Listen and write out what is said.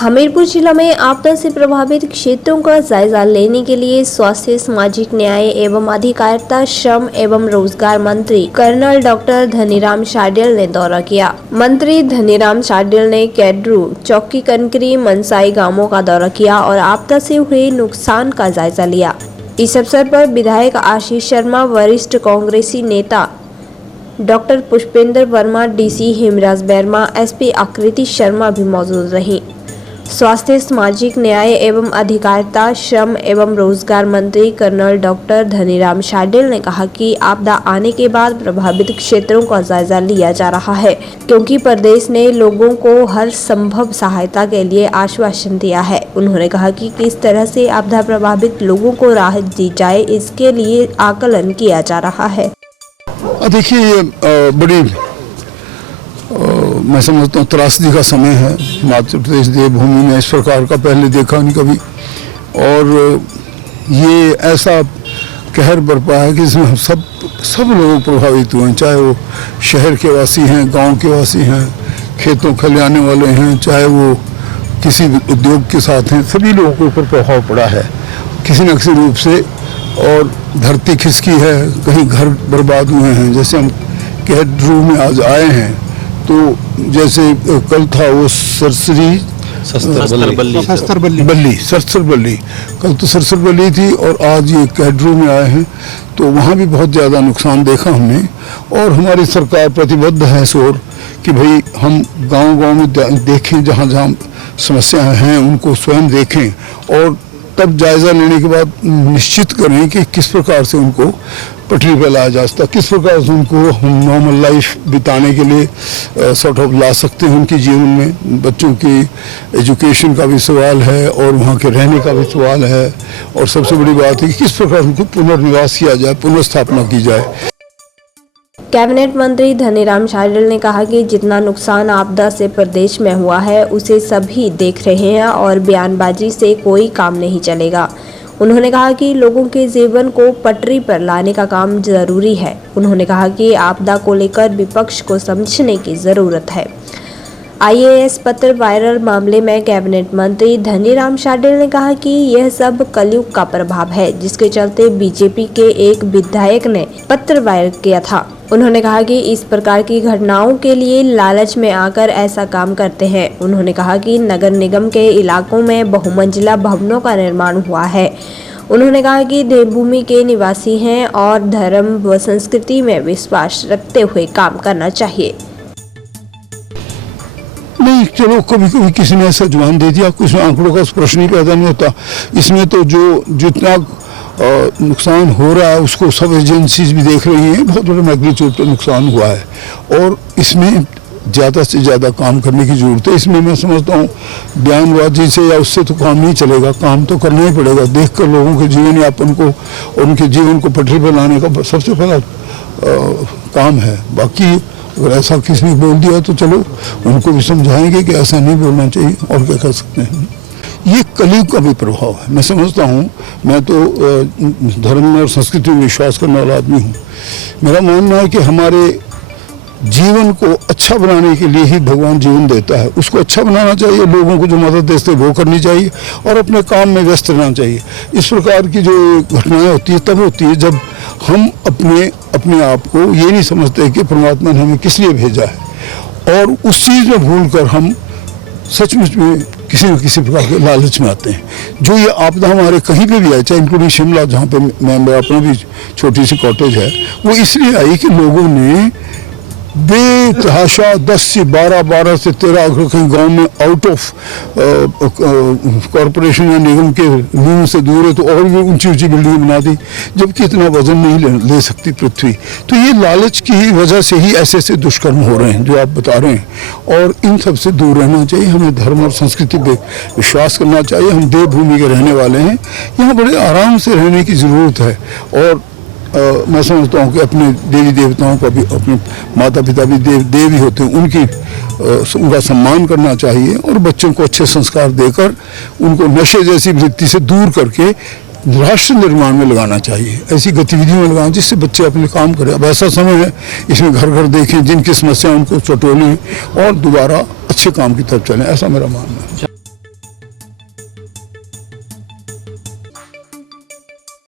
हमीरपुर जिला में आपदा से प्रभावित क्षेत्रों का जायजा लेने के लिए स्वास्थ्य, सामाजिक न्याय एवं अधिकारिता, श्रम एवं रोजगार मंत्री कर्नल डॉक्टर धनीराम शार्डियल ने दौरा किया। मंत्री धनीराम शार्डियल ने कैडरू, चौकी कनकरी, मनसाई गांवों का दौरा किया और आपदा से हुए नुकसान का जायजा लिया। इस अवसर पर विधायक आशीष शर्मा, वरिष्ठ कांग्रेसी नेता doctor Pushpendra Verma, DC Hemraj Bairma, SP Akriti Sharma भी मौजूद रहीं। स्वास्थ्य, सामाजिक न्याय एवं अधिकारिता, श्रम एवं रोजगार मंत्री कर्नल डॉक्टर धनीराम शार्डियल ने कहा कि आपदा आने के बाद प्रभावित क्षेत्रों का जायजा लिया जा रहा है, क्योंकि प्रदेश ने लोगों को हर संभव सहायता के लिए आश्वासन दिया है। उन्होंने कहा कि किस तरह से आपदा प्रभावित लोगों को राहत दी जाए, इसके लिए आकलन किया जा रहा है। देखिए, ये बड़ी मैं समझता हूँ त्रासदी का समय है। मध्य प्रदेश देवभूमि में इस प्रकार का पहले देखा नहीं कभी, और ये ऐसा कहर बरपा है कि इसमें सब लोग प्रभावित हुए हैं, चाहे वो शहर के वासी हैं, गांव के वासी हैं, खेतों खलियाने वाले हैं, चाहे वो किसी उद्योग के साथ हैं, सभी लोगों के ऊपर प्रभाव पड़ा है किसी न किसी रूप से। और धरती खिसकी है, कहीं घर बर्बाद हुए हैं। जैसे हम कैडरू में आज आए हैं तो जैसे कल था वो सरसरी बल्ली, कल तो सरसर बल्ली थी और आज ये कैडरू में आए हैं, तो वहाँ भी बहुत ज़्यादा नुकसान देखा हमने। और हमारी सरकार प्रतिबद्ध है सोर कि भाई हम गांव-गांव में देखें, जहाँ समस्याएं हैं उनको स्वयं देखें और तब जायजा लेने के बाद निश्चित करें कि किस प्रकार से उनको पटरी पर लाया जा सकता, किस प्रकार से उनको हम नॉर्मल लाइफ बिताने के लिए सॉर्ट ऑफ ला सकते हैं उनके जीवन में। बच्चों की एजुकेशन का भी सवाल है और वहाँ के रहने का भी सवाल है, और सबसे बड़ी बात है कि किस प्रकार उनको पुनर्निवास किया जाए, पुनर्स्थापना की जाए। कैबिनेट मंत्री धनीराम शार्डियल ने कहा कि जितना नुकसान आपदा से प्रदेश में हुआ है उसे सभी देख रहे हैं और बयानबाजी से कोई काम नहीं चलेगा। उन्होंने कहा कि लोगों के जीवन को पटरी पर लाने का काम जरूरी है। उन्होंने कहा कि आपदा को लेकर विपक्ष को समझने की जरूरत है। IAS पत्र वायरल मामले में कैबिनेट मंत्री धनीराम शार्डियल ने कहा कि यह सब कलयुग का प्रभाव है, जिसके चलते बीजेपी के एक विधायक ने पत्र वायरल किया था। उन्होंने कहा कि इस प्रकार की घटनाओं के लिए लालच में आकर ऐसा काम करते हैं। उन्होंने कहा कि नगर निगम के इलाकों में बहुमंजिला भवनों का निर्माण हुआ है। उन्होंने कहा कि देवभूमि के निवासी हैं और धर्म व संस्कृति में विश्वास रखते हुए काम करना चाहिए। नहीं, चलो कभी कभी किसी ने ऐसा जवान दे दिया, कुछ आंकड़ों का प्रश्न ही पैदा नहीं होता। इसमें तो जो जितना नुकसान हो रहा है उसको सब एजेंसीज भी देख रही हैं, बहुत बड़े मैग्नीट्यूड पर नुकसान हुआ है और इसमें ज़्यादा से ज़्यादा काम करने की ज़रूरत है। इसमें मैं समझता हूँ बयानबाजी से या उससे तो काम नहीं चलेगा, काम तो करना ही पड़ेगा। देखकर लोगों के जीवन यापन को और उनके जीवन को पटरी पर लाने का सबसे पहला काम है। बाकी अगर ऐसा किसी ने बोल दिया तो चलो उनको भी समझाएंगे कि ऐसा नहीं बोलना चाहिए, और क्या कर सकते हैं। ये कलयुग का भी प्रभाव है, मैं समझता हूँ। मैं तो धर्म और संस्कृति में विश्वास करने वाला आदमी हूँ। मेरा मानना है कि हमारे जीवन को अच्छा बनाने के लिए ही भगवान जीवन देता है, उसको अच्छा बनाना चाहिए। लोगों को जो मदद देते वो करनी चाहिए और अपने काम में व्यस्त रहना चाहिए। इस प्रकार की जो घटनाएं होती है तब होती है जब हम अपने आप को ये नहीं समझते कि परमात्मा ने हमें किस लिए भेजा है, और उस चीज़ में भूल कर हम सचमुच में किसी न किसी प्रकार के लालच में आते हैं। जो ये आपदा हमारे कहीं पे भी आई, चाहे इंक्लूडिंग शिमला जहाँ पे मेरा अपना भी छोटी सी कॉटेज है, वो इसलिए आई कि लोगों ने बेतहाशा 10 से 12 से 13 अगर कहीं गाँव में आउट ऑफ कॉरपोरेशन या निगम के रूम से दूर है तो और भी ऊंची ऊंची बिल्डिंग बना दी, जबकि इतना वजन नहीं ले सकती पृथ्वी। तो ये लालच की ही वजह से ही ऐसे ऐसे दुष्कर्म हो रहे हैं जो आप बता रहे हैं, और इन सब से दूर रहना चाहिए। हमें धर्म और संस्कृति पे विश्वास करना चाहिए। हम देवभूमि के रहने वाले हैं, यहाँ बड़े आराम से रहने की ज़रूरत है। और मैं समझता हूँ कि अपने देवी देवताओं का भी, अपने माता पिता भी देवी होते हैं, उनका सम्मान करना चाहिए और बच्चों को अच्छे संस्कार देकर उनको नशे जैसी वृत्ति से दूर करके राष्ट्र निर्माण में लगाना चाहिए, ऐसी गतिविधियों में लगाना जिससे बच्चे अपने काम करें। अब ऐसा समय है, इसमें घर घर देखें, जिनकी समस्या उनको चटोलें और दोबारा अच्छे काम की तरफ चलें, ऐसा मेरा मानना है।